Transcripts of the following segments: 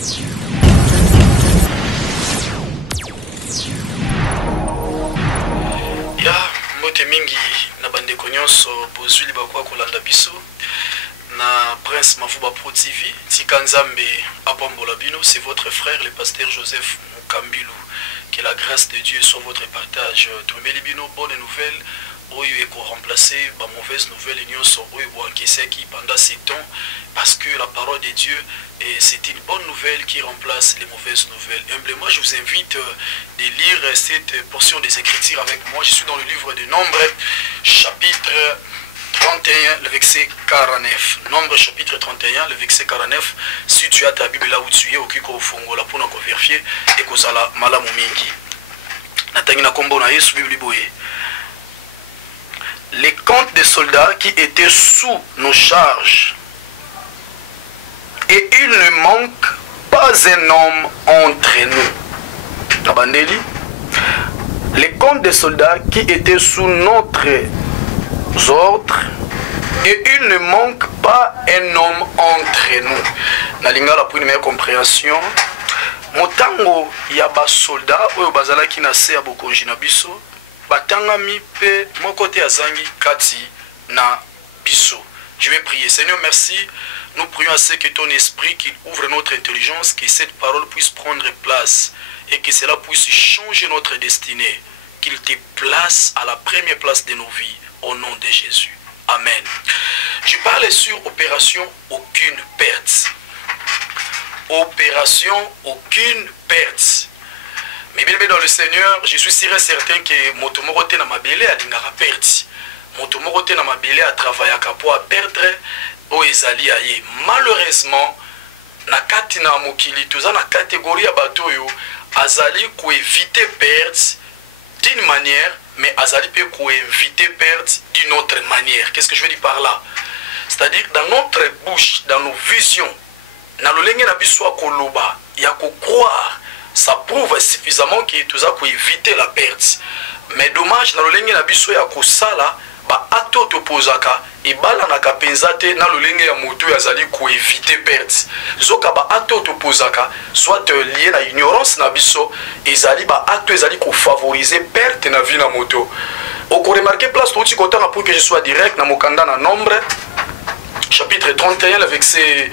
Ya mbote mingi na bandeko nyonso bozwili bakwa kolanda biso na Prince Mafuba Pro TV tika nzambe apambola bino. C'est votre frère le pasteur Joseph Mukambilou. Que la grâce de Dieu soit votre partage. Tombeli bino bonne nouvelle oyo eko remplacer ba mauvaise nouvelle nyonso oyo boankese qui pendant ces temps, parce que la parole de Dieu c'est une bonne nouvelle qui remplace les mauvaises nouvelles. Humblement je vous invite de lire cette portion des Écritures avec moi. Je suis dans le livre de Nombres chapitre 31, le verset 49. Nombre chapitre 31, le verset 49. Si tu as ta Bible là où tu es, okiko ufongola pour nous vérifier et kozala malamu mingi. Natangi na kombo na Yesu Bible boye. Les comptes des soldats qui étaient sous nos charges, et il ne manque pas un homme entre nous. Abandeli. Les comptes des soldats qui étaient sous notre ordre, et il ne manque pas un homme entre nous. Nalinga la première compréhension. Motango yaba soldat oyo bazala ki na se ya bokonji na biso batangami pe mon côté azangi kati na biso. Je vais prier. Seigneur, merci. Nous prions à ce que ton esprit qu'il ouvre notre intelligence, que cette parole puisse prendre place et que cela puisse changer notre destinée, qu'il te place à la première place de nos vies. Au nom de Jésus. Amen. Je parle sur opération aucune perte. Opération aucune perte. Mais bien dans le Seigneur, je suis sûr et certain que motomorote na mabele a dingara perte. Motomorote na mabele a travaillé à capo à perdre au ezali aye. Malheureusement, na kati na mokili toza na catégorie ya bato yo azali ko éviter perte d'une manière, mais azali peut éviter perte d'une autre manière. Qu'est-ce que je veux dire par là? C'est-à-dire dans notre bouche, dans nos visions, dans le lenge na biso koloba, ya ko croire, ça prouve suffisamment que tu as éviter la perte. Mais dommage dans le lenge na biso ya ko sala ba ato to pozaka et bala na kapenzate na le lenge ya moto azali ko éviter perte. Zoka ba ato to pozaka soit lié à ignorance na biso ezali ba ato ezali ko favoriser perte na vie na moto. Au ko remarquer place tout côté pour que je sois direct na mokanda na nombre chapitre 31 le verset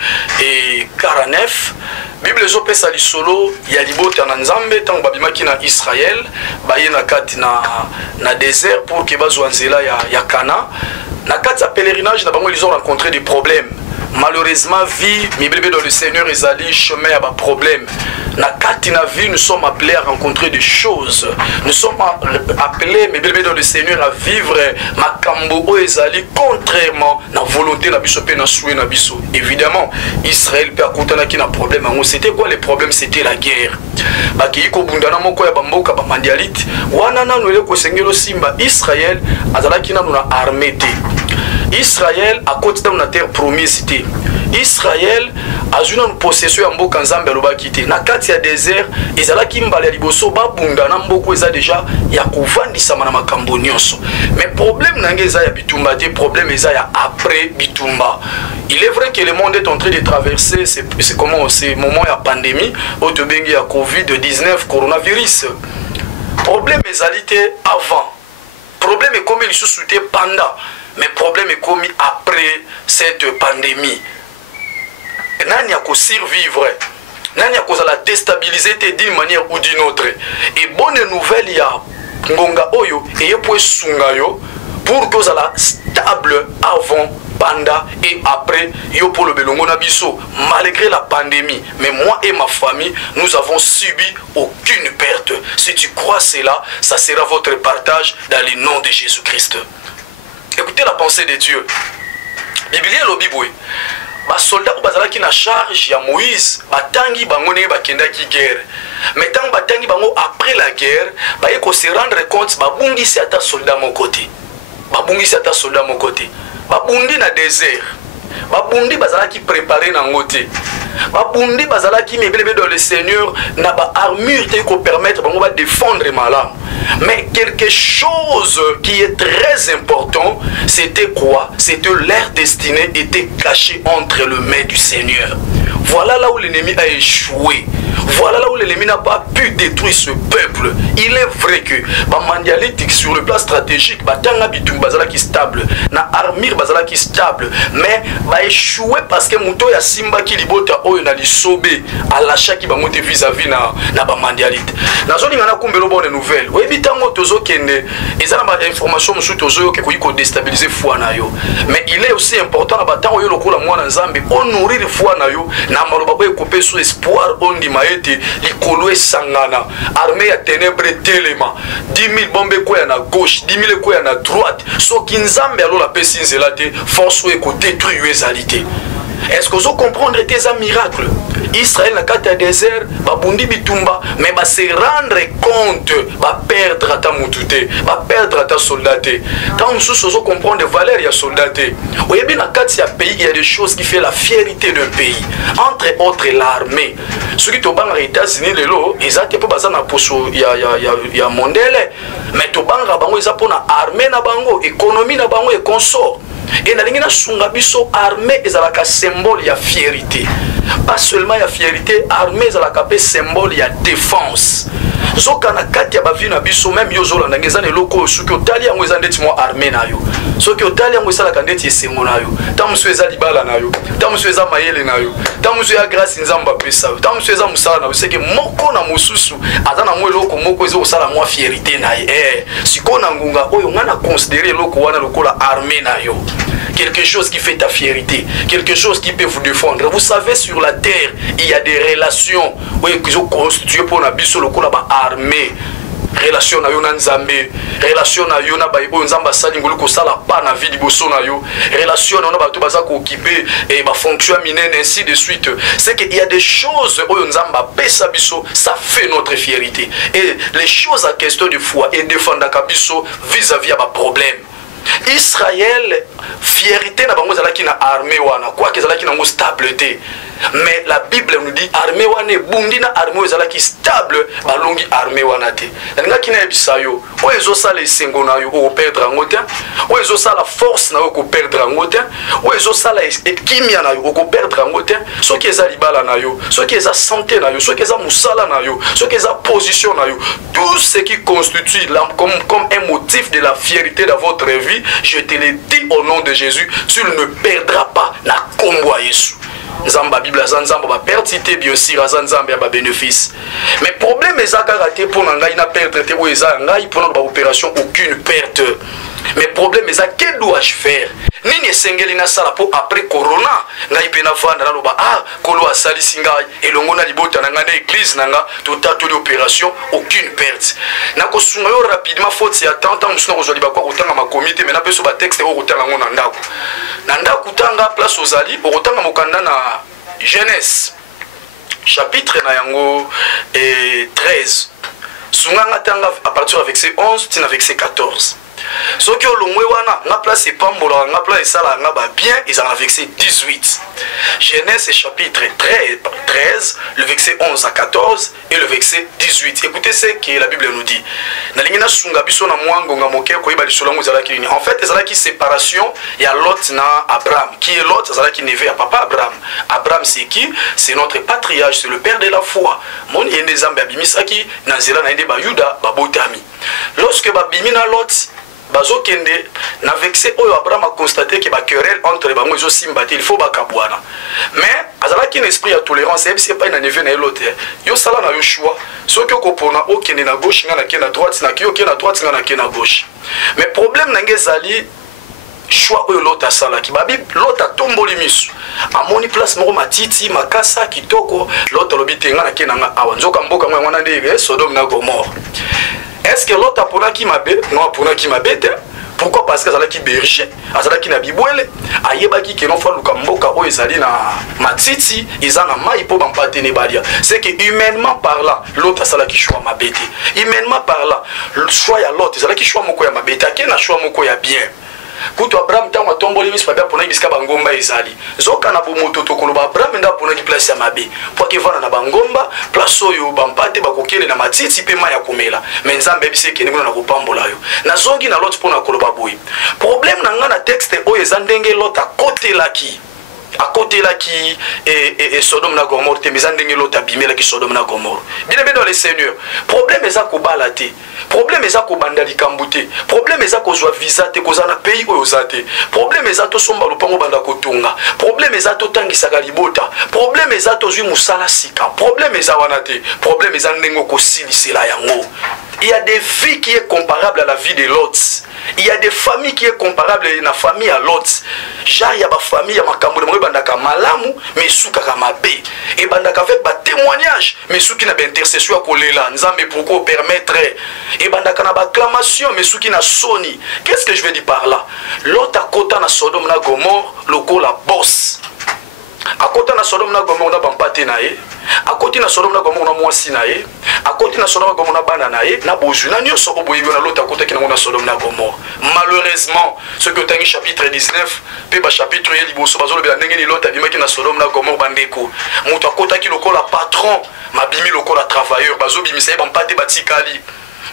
49. Bible zo pesa li solo ya libota na nzambe tango babimaki na Israël baye na kati na désert pour que bazwa nzela ya Cana. Na kati ya pèlerinage na bango ils ont rencontré des problèmes. Malheureusement vie mi bébé dans le Seigneur ezali chemin ya ba problème. Na kati na vie nous sommes appelés à rencontrer des choses. Nous sommes appelés mi bébé dans le Seigneur à vivre makambo o ezali contrairement na volonté na biso pe na souhait na biso. Évidemment, Israël pe akutana ki na problème. C'était quoi les problèmes? C'était la guerre. Baki ko bundana moko ya bamboka ba mandialite. Wana na no ko sengelo simba Israël azala ki na na armée te. Israël a côté dans la terre promise. Israël a une possession ya mboka nzambe alobaki te. Na kati ya désert ezala ki mbala liboso ba bunda na mboko eza déjà ya kovandisa na makambo nyonso. Mais problème nange eza ya bitumba te, problème eza ya après bitumba. Il est vrai que le monde est en train de traverser c'est comment c'est moment ya pandémie autobengi ya Covid-19 coronavirus. Problème ezali te avant. Problème est comme il se soutient pendant. Mais problème est commis après cette pandémie. Nani a survivre, nani a la déstabiliser d'une manière ou d'une autre. Et bonne nouvelle, il y a Ngonga Oyo et pour Sungayo pour que ça la stable avant, pendant et après yo pour le Belongo Nabiso. Malgré la pandémie, mais moi et ma famille, nous avons subi aucune perte. Si tu crois cela, ça sera votre partage dans le nom de Jésus-Christ. Écoutez la pensée de Dieu. Biblia lobibwe. Ba soldat bazala ki na charge ya Moïse, batangi bango ne bakenda ki guerre. Mais tant batangi bango après la guerre, ba yeko se rendre compte ba bungi si ata soldat mon côté. Ba bungi si ata soldat mon côté. Ba bundi na désert. Ba bundi bazala ki préparer na ngote. babundi bazalaki mebele dans le Seigneur na ba armure te ko permettre bango ba défendre malam. Mais quelque chose qui est très important, c'était quoi? C'était leur destinée était cachée entre les mains du Seigneur. Voilà là où l'ennemi a échoué. Voilà là où l'ennemi n'a pas pu détruire ce peuple. Il est vrai que Mandialitique sur le plan stratégique, Batanga Bitum Bazala qui stable, na armure Bazala qui stable, mais ba échoué parce que Mouto ya Simba qui libota oyo na lisobé à l'achat qui va monter vis-à-vis na Mandialite. Na zone ngana kumbelo bonne nouvelle. Oui bitango tozo kende, ezala ba information musu tozo ke ko déstabiliser foi na yo. Mais il est aussi important na batango yo lokola mwana Nzambe on nourrir foi na yo na maloba boy couper sous espoir on di maete likolo esangana armée ya ténèbres telema 10 000 bombes quoi na gauche 10 000 quoi na droite soki Nzambe alo la pesi nzela te force ou ko détruire ezalité. Est-ce que vous comprenez tes miracles? Israël n'a qu'à désert, babundi bitumba, mais va se rendre compte, va perdre ta moutouté, va perdre ta soldaté. Tant que vous comprenez les valeurs, il y a soldaté. Oui, bien dans quatre pays, il y a des choses qui font la fierté d'un pays. Entre autres, l'armée. Ceux qui sont aux États-Unis, ils ont pas besoin il y a mondial, mais ils ont pour l'armée, l'économie et consort. Et na sunga biso armée ezalaka symbole ya fierté. Pas seulement ya fierté, armée ezalaka pe symbole ya défense. Soka na kati ya bavi na biso même yozola ndangeza ne loko soki otali yango ezandeti mo armée na yo. Soki otali yango esalaka ndeti esengo na yo. Tamusu eza libala na yo. Tamusu eza mayele na yo. Tamusu ya grâce nzamba pesa yo. Tamusu eza musala na yo. C'est que moko na mususu azana mo loko moko ezo sala mo fierté na ye. Sikona ngunga oyo ngana considérer loko wana lokola armée na yo. Quelque chose qui fait ta fierté, quelque chose qui peut vous défendre. Vous savez, sur la terre, il y a des relations qui sont constituées pour la biso lokola ba armée. Relation na yo na Nzambe, relation na yo na ba oyo Nzamba sali ngulu ko sala pa na vie liboso na yo, relation na ba to baza ko occuper et ba fonction minene ainsi de suite. C'est qu'il y a des choses oyo Nzamba pesa biso, ça fait notre fierté. Et les choses à question de foi et défendre kabiso vis-à-vis à ba problème. Israël, fierté na bango zalaki na armée wana, quoi que zalaki na ngo stabilité. Mais la Bible nous dit armée wana bundi na armée zalaki stable, balongi armée wana te. Nga kina ebisayo, o ezo sala esengo na yo ko perdre ngote, o ezo sala force na yo ko perdre ngote, o ezo sala kimia na yo ko perdre ngote, soki eza libala na yo, soki eza santé na yo, soki eza musala na yo, soki eza position na yo, tout ce qui constitue comme un motif de la fierté de votre vie, je te le dis au nom de Jésus, tu ne perdras pas na kombo Yesu. Nzamba Bible Nzamba ba pertité bien sûr Nzamba ba bénéfice. Mais problème ezaka raté pour ngai na perdre te ou eza ngai pour notre opération aucune perte. Mais problème ezaka que dois-je faire? Nini esengeli na sala pour après corona ngai pe na vanda na loba kolo asali singai elongo na libota na ngana église nanga totatu l'opération aucune perte. Na ko sunga yo rapidement faute ya tant musuna ko zoli ba ko tanga ma comité mais na peso ba texte o kotanga ngona ndako. Na ndako tanga place ozali o kotanga mokanda na Genèse chapitre na yango 13. Sunga tanga à partir du verset 11 tina verset 14. Ce qui est le la place est pas la place est là, bien, ils ont verset 18. Genèse chapitre 13, le verset 11 à 14 et le verset 18. Écoutez ce que la Bible nous dit. En fait, il y a une séparation, il y a Lot na Abraham. Qui est Lot? Il y a qui neveu à papa Abraham. Abraham c'est qui? C'est notre patriarche, c'est le père de la foi. Mon yende zambe abimisaki, nanzela na yende ba Yuda, ba botami. Lorsque babimina Lot, bazo kende na vexé oyo Abraham a constaté que ba querelle entre bango ezo simbati il faut bakabwana mais azala ki un esprit de tolérance c'est pas une neveu na l'autre yo sala na yo choix so ki okopona okende na gauche nga na ke na droite na ki okende na droite nga na ke na gauche mais problème na ngezali choix oyo l'autre sala ki babi l'autre tomboli misu amoni place moko matiti makasa kitoko l'autre lobite nga na ke na nga awanzoka mboka mwa wana ndege Sodome na Gomorrhe. Est-ce que l'autre a pour qui m'a bête? Non, pour qui m'a bête. Pourquoi? Parce que ça qui berger, ça qui n'a bibouele, ayeba qui non fois lukamboka o ezali na matiti, izana mai po bampate ne balia. C'est que humainement parlant, l'autre ça qui choix ma bête. Humainement parlant, le choix ya l'autre, ça qui choix moko ya ma bête, qui na choix moko ya bien. kutu Abraham tango atomboli miso babia pona bisika bangomba ezali zoka na bomoto to koloba Abraham nda pona ki place ya mabe pour que vana na bangomba place oyo bampate bakokele na matiti pe ma ya komela mais nzambe bise ke ngona na kopambola yo na zongi na lot pona koloba boy problème na nga na texte oyo ezandenge lot à côté là qui et Sodome na Gomorrhe te mizandenge lota bimela ki Sodome na Gomorrhe bien dans les seigneurs problème eza ko balate problème eza ko bandali kambute problème eza ko zwa visa te ko za na pays oyo zate problème eza to somba lupango banda kotunga problème eza to tangisa libota problème eza to zwi musala sika problème eza wana te problème eza ndengo ko silisela yango. Il y a des vies qui est comparable à la vie de Lot. Il y a des familles qui est comparable à la famille à Lot. Genre, il y a des familles, il y a des malamu, mais souka kamabe. Et bandaka avec des témoignages, mais souki na intercession à kolela, nzambe pourquoi permettre. Et bandaka na acclamation, mais souki na soni. Qu'est-ce que je veux dire par là? Lot à côté na Sodome na Gomorrhe, loko la bosse. À côté na Sodome na Gomorrhe, on a bampate na ye. À côté na Sodome na Gomorrhe, on a mwasi na ye. À côté na Sodome na Gomorrhe, on a bana na ye. Na bozu na nyoso oboye na l'autre à côté qui na Sodome na Gomorrhe. Malheureusement, ce que tangi chapitre 19, pe ba chapitre ye liboso bazolo be ndenge ni l'autre abima ki na Sodome na Gomorrhe bandeko. Muto akota ki lokola patron, mabimi lokola travailleur, bazo bimisa ye bampate batikali.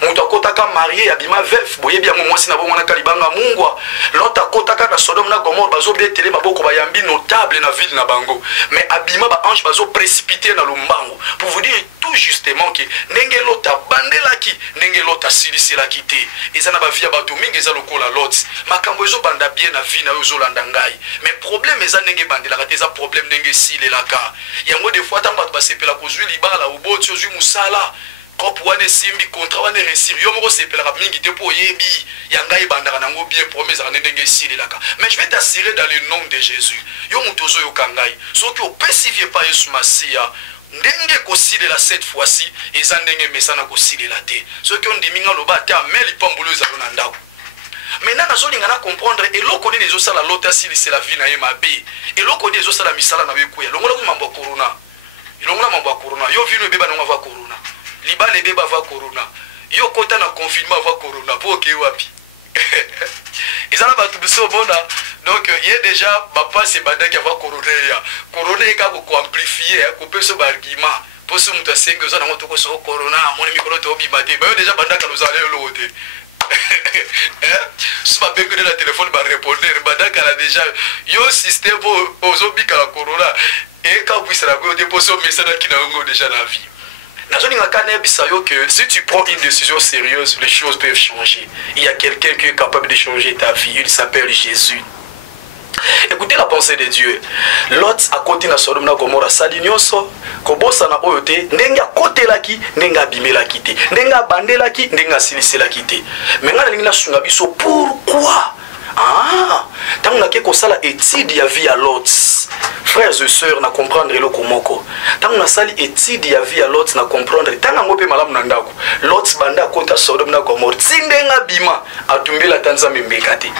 Mutu akotaka marié abima veuf boye bia mwasi na bomona kalibanga mungwa l'autre akotaka na Sodome na Gomorrhe bazo betele maboko bayambi notable na ville na bango mais abima ba ange bazo précipité na lombango pour vous dire tout justement que ndenge l'autre bandelaki ndenge l'autre siliselaki te ezana ba via bato mingi eza lokola lot makambo ezo banda bien na vie na yo zo landa ngai mais problème eza ndenge bandelaka te eza problème ndenge silelaka yango des fois tamba basepela kozwi libala oboti ozwi musala Quand on simbi contrat on réussir yo moko sepelaka mingi te po yebi yanga ibandaka nango bien promesse à ndenge silelaka mais je vais t'assurer dans le nom de Jésus yo mutozo yo kangai soki opesivie pas Yesu Masia ndenge ko silela cette fois-ci eza ndenge mesana ko silela te soki on diminga loba te ameli pambolo ezalo na ndako maintenant nazolinga na comprendre eloko nini ezosala lota silisela vie na ye mabe eloko nini ezosala misala na ye kuya longola ku mambo corona ilongola mambo ya corona yo vino beba nonga va corona libale beba va corona yo kota na confinement va corona pour que wapi ils en ont tout ça bon donc il y a déjà papa c'est bada qui va corona ya corona est capable de amplifier couper ce argument pour ce muta 5 ans na moto ko so corona mon micro to bi maté ba déjà banda ka lozale yo lote si ma peke de la téléphone va répondre banda ka déjà yo système aux obi ka la corona et quand vous sera go déposer un message qui n'a déjà la vie. Que si tu prends une décision sérieuse, les choses peuvent changer. Il y a quelqu'un qui est capable de changer ta vie. Il s'appelle Jésus. Écoutez la pensée de Dieu. Lot à côté de Sodome na Gomorrhe salinyoso kobosa na oyote ndenga côté laki ndenga bimela kité ndenga bandela ki ndenga silisela kité. Menga linga sunga biso pourquoi? Ah, tant na ke kosala étude ya vie à Lot. Frères et sœurs na comprendre le komoko. Tant na sali étude ya vie à Lot na comprendre tant ngope malamu na ndako. Lot banda kota Sodome na Gomorrhe tindenga bima atumbela tanza mbekate.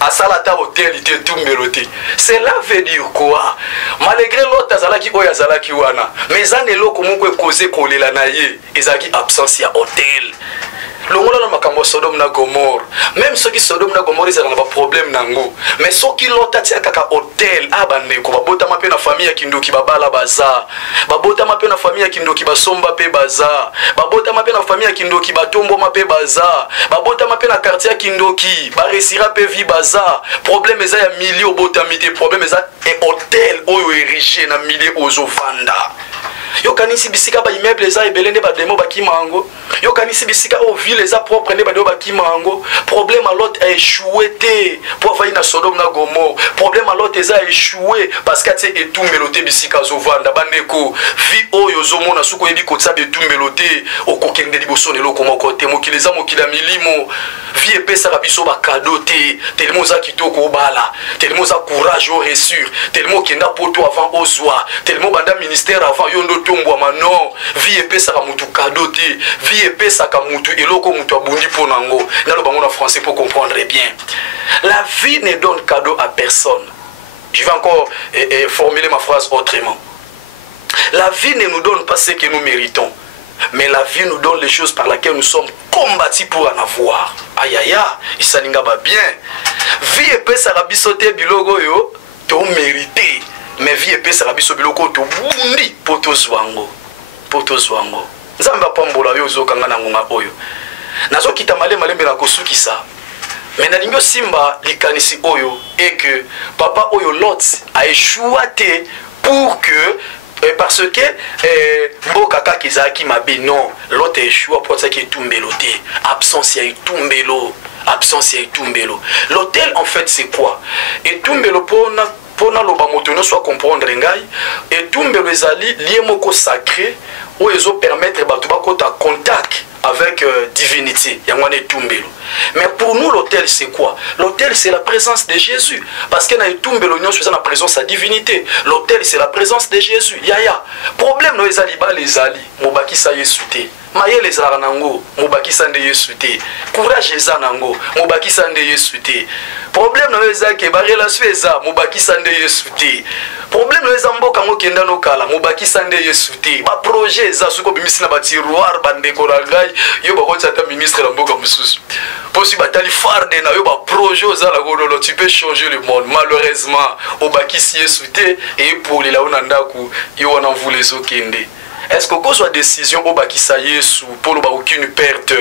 Asalata hôtel ité tumbeloté. Cela veut dire quoi? Malgré l'autre azalaki oya azalaki wana, mais aneloko moko ekoze kolela na ye, ezaki absence ya hôtel. Longola na makambo Sodome na Gomorrhe. Même ceux qui Sodome na Gomorrhe ils ont pas problème nango. Mais ceux qui l'ont tia kaka hôtel abandeko babota mape na famille ya kindoki babala baza. Babota mape na famille ya kindoki basomba pe baza. Babota mape na famille ya kindoki batombo mape baza. Babota mape na quartier ya kindoki ba resira pe vi baza. Problème eza ya milieu botamité, problème eza et hôtel oyo érigé na milieu ozovanda. Yo kanisi bisika ba immeuble eza ebelende ba demo ba kimango. Yo kanisi bisika o ville eza propre ne ba demo ba kimango. Problème à l'autre a échoué té pour faire na Sodome na Gomorrhe. Problème à l'autre eza échoué parce que c'est et tout meloté bisika zovanda bandeko. Vi oyo zomona suko yebi kotsa be tout meloté o kokende liboso lelo komoko te mokileza mokila milimo. Vi epesa ka biso ba cadeau té tellement za kitoko bala. Tellement za courage au réussir. Tellement kenda poto avant ozwa. Tellement banda ministère avant yondo tombwa mano vie epesa ka mutu cadeau te vie epesa ka mutu eloko mutu abundi ponango na lo bango na français pour comprendre bien. La vie ne donne cadeau à personne. Je vais encore formuler ma phrase autrement. La vie ne nous donne pas ce que nous méritons, Mais la vie nous donne les choses par lesquelles nous sommes combattus pour en avoir. Aïe aïe aïe, isalinga ba bien. Vie épée sarabisote bilogo yo, to mérité. Mais vie épée sarabiso bilogo to bundi poto zwango. Poto zwango. Nzamba pambola yo zo kanga na ngonga oyo. Nazo kita malembe na kosukisa. Mais nalingo simba likanisi oyo et que papa oyo Lot a échoué pour que parce que mboka kaka ezalaki mabe non Lot a échoué pour ça qui est tumbelo te absence ya tumbelo absence ya tumbelo. L'hôtel en fait c'est quoi? Et tumbelo pona loba moto no soit comprendre ngai et tumbelo ezali lié moko sacré où ezo permettre bato bakota contact avec divinité. Mais pour nous, l'autel, c'est quoi? L'autel, c'est la présence de Jésus. Parce que dans l'union, c'est la présence de la divinité. L'autel, c'est la présence de Jésus. Yaya. Problème, nous, les alibas, les ali. Mobaki sa yesute. Maye les aranango. Mobaki sa nde yesute. Courage les anango. Mobaki sa nde yesute. Problème, nous, les ali, ba relation eza. Mobaki sa nde yesute. Problème, nous, les ambo kango kenda no kala. Mobaki sa nde yesute. Ba projet eza. Suko bimisi na ba tiroir, bande koragai. Yo ba koti ata ministre la mboka mususu. Posi batali farde na yo ba projet ozala godolo, tu peux changer le monde. Malheureusement, au bakisi yesute et pour les laona ndaku yo wana vule zo kende. Est-ce que cause soit décision au bakisa yesu pour ba aucune perte?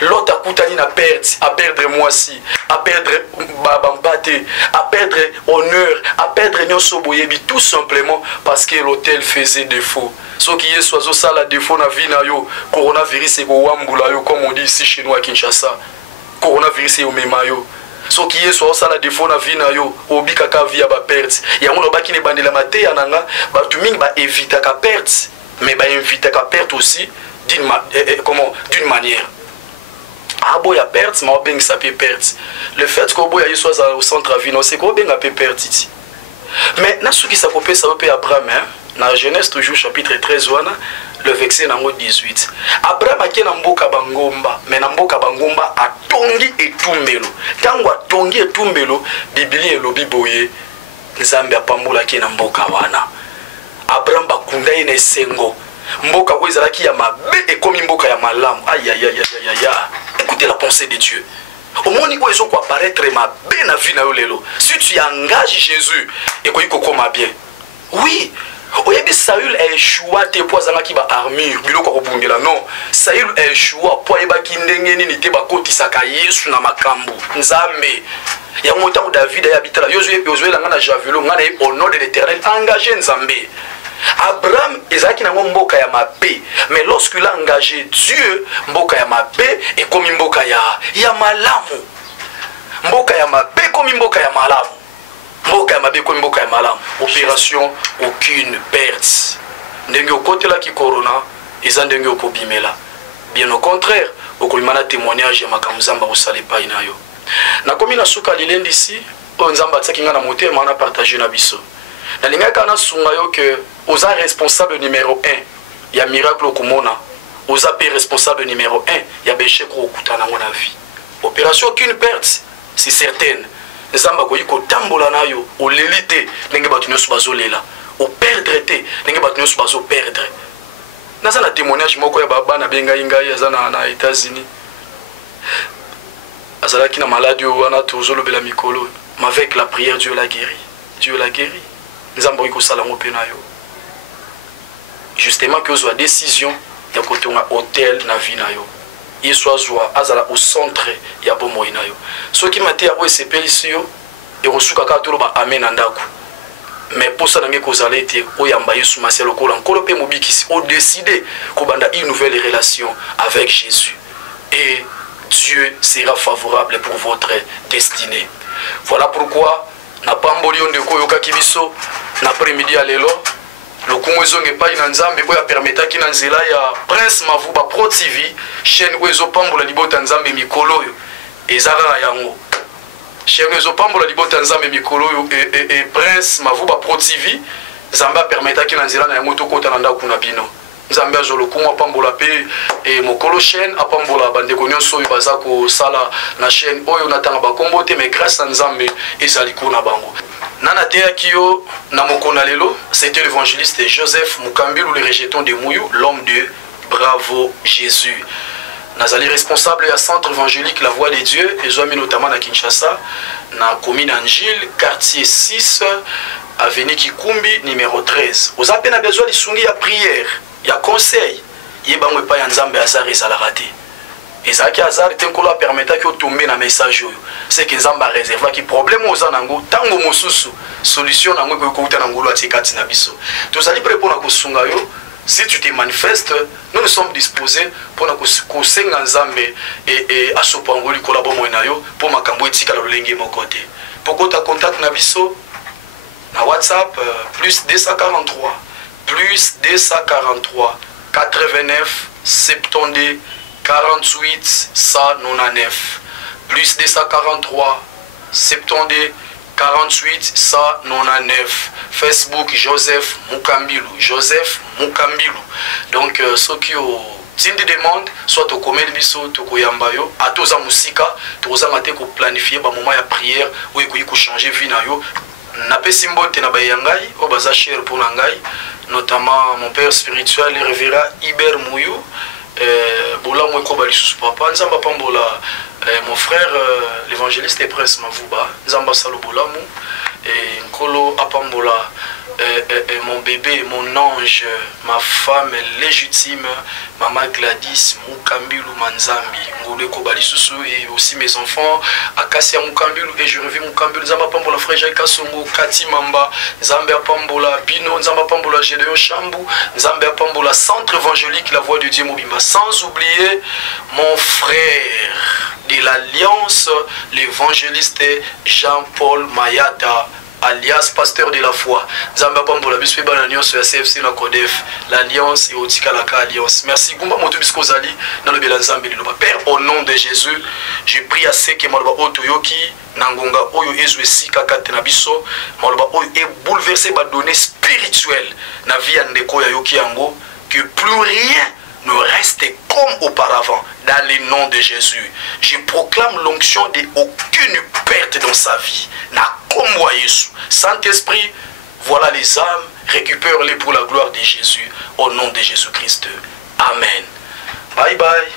L'autre akutani na perte, à perdre moi si, à perdre babambate, à perdre honneur, à perdre nyonso boyebi tout simplement parce que l'hôtel faisait défaut. Ce qui est soit ça la défaut na vie na yo, coronavirus et wambula yo comme on dit ici chez nous à Kinshasa. Coronavirus et omemayo. Ce qui est soit ça la défaut na vie na yo, obi kaka via ba perte. Ya ngono baki ne bandela mate ya nanga, ba tumingi ba éviter ka perte. Mais bah inviter à perdre aussi d'une manière. Ah bon, il y a perte, mais bien ça peut perdre. Le fait qu'au bout il y soit au centre vie, non c'est qu'on bien peut perdre. Mais dans ce qui s'appelle ça peut Abraham, dans Genèse toujours chapitre 13 le verset numéro 18. Abraham a qui namboka bangomba, mais namboka bangomba a tongi et tumbelo. Tango a tongi et tumbelo, Bibli et lobi boye, Nzambe a pambola qui namboka wana. Abraham bakunda ine sengo mboka ko ezalaki ya mabe ekomi mboka ya malamu. Aïe aïe aïe aïe aïe. Écoutez la pensée de Dieu. Au moni ko ezo ko apparaître mabe na vie na yo lelo. Si tu engages Jésus et ko ikokoma bien. Oui. Oyebi Saül a échoué te poisanga ki ba armure biloko ko bungela non. Saül a échoué po eba ki ndenge nini te ba kotisaka Yesu na makambo. Nzambe. Ya monta David a habité là. Yozué la ngana javelot ngana au nom de l'Éternel engagé Nzambe. Abraham ezaki na mboka ya mabe, mais lorsqu'il a engagé Dieu, mboka ya mabe et comme mboka ya malamu. Mboka ya mabe comme mboka ya malamu. Mboka ya mabe comme mboka ya malamu. Opération aucune perte. Ndenge okote la ki corona, eza ndenge okobimela. Bien au contraire, okolimana témoignage ya makamuzamba osale pa inayo. Na komi na suka lilendi ici, Nzamba tsaki nga na motema na partager na biso. Na linga kana sunga yo que oza responsable numéro 1 ya miracle okumona, oza pe responsable numéro 1 ya béché ko okutana na vie. Opération aucune perte, c'est certaine. Nzamba ko yiko tambola na yo, o lelite ndenge batu nyoso bazolela, o perdre te ndenge batu nyoso bazo perdre. Naza na témoignage moko ya baba na benga inga ya zana na États-Unis. Azalaki na maladie wana tozolo bela mikolo, mais avec la prière Dieu l'a guéri. Dieu l'a guéri. Nzambo iko salango pe na yo. Justement que soit décision ya kotonga hôtel na vie na yo. Il soit joie azala au centre ya bomo ina yo. Ce qui m'a dit à OSP ici yo et resuka ka tolo ba amen ndaku. Mais pour ça nange kozala été oyamba Yesu maselo ko lankolo pe mobikisi o décider ko banda une nouvelle relation avec Jésus. Et Dieu sera favorable pour votre destinée. Voilà pourquoi na pambolion de koyoka kibiso na après-midi à lelo le kumwezonge pa ina nzambe boya permeta ki na nzela ya Prince Mavuba Pro TV chaîne wezo pambola libota nzambe mikolo yo ezara yango chaîne wezo pambola libota nzambe mikolo yo et Prince Mavuba Pro TV nzamba permeta ki na nzela na yango to kota na ndaku na bino. Nzambe azolo kumwa pambola pe et mokolo chaîne apambola bandeko nyonso oyo baza ko sala na chaîne oyo natanga bakombo te mais grâce à Nzambe ezali kuna bango. Nana te akiyo na mokona lelo, c'était l'évangéliste Joseph Mukambilu le rejeton de Mouyou, l'homme de Bravo Jésus. Nazali responsable du centre évangélique La Voix de Dieu, et je notamment à Kinshasa, dans la commune Angile, quartier 6, avenue Kikumbi, numéro 13. Vous avez besoin de sounger à prière, il y a conseil, il y a pas un Nzambe hasard et ça l'a raté. Et ça qui hasard est un colo permettant que tomber dans message, c'est que Nzambe a réservé qui problème aux anango, tango mosusu, solution nango que kouta nangolo atikati na biso. Tous allez répondre à kosunga yo. Si tu te manifestes, nous sommes disposés pour nous senga Nzambe et à sopangoli collaborer pour makambo etika la lenge mon côté. Pour que tu contact na biso na WhatsApp plus 243 89 72 48 199 plus 243 72 48 199. Facebook Joseph Mukambilou. Donc ceux qui ont une demande, soit au commerce biso, to koyambayo, à tous en musique, tous en maté ko planifier ba moment ya prière ou ko changer vie na yo. Na pe symbole te na bayangai, o baza cher pour nangai, notamment mon père spirituel le révérend Iber Mouyou. Bola mweko balisusu papa nzamba pambola mon frère l'évangéliste et presse Mavuba nzamba salo bolamu et nkolo apambola mon bébé, mon ange, ma femme légitime, Maman Gladys Mukambilou Manzambi, Ngole Kobalisusu, et aussi mes enfants, Akasia Mukambilou, et je reviens Mukambilou, Zamba Pambola, Frère Jaika Songo, Kati Mamba, Zamba Pambola, Bino, Zamba Pambola, Gédéon Chambou, Zamba Pambola, Centre évangélique La Voix de Dieu Mobimba, sans oublier mon frère de l'Alliance, l'évangéliste Jean-Paul Mayata, alias pasteur de la foi. Zamba Pambola bispe bananios CFC na Codef, l'alliance et Otika Laka alliance. Merci Gumba Motubisko Zali dans le Belanzambi de Père au nom de Jésus. Je prie à ceux qui m'ont otoyoki nangonga oyo ezwe sika katena biso, maloba oyo est bouleversé ba données spirituelles na vie ndeko ya yoki yango que plus rien ne reste comme auparavant dans le nom de Jésus. Je proclame l'onction de aucune perte dans sa vie. Saint-Esprit, voilà les âmes, récupère-les pour la gloire de Jésus, au nom de Jésus-Christ. Amen. Bye bye.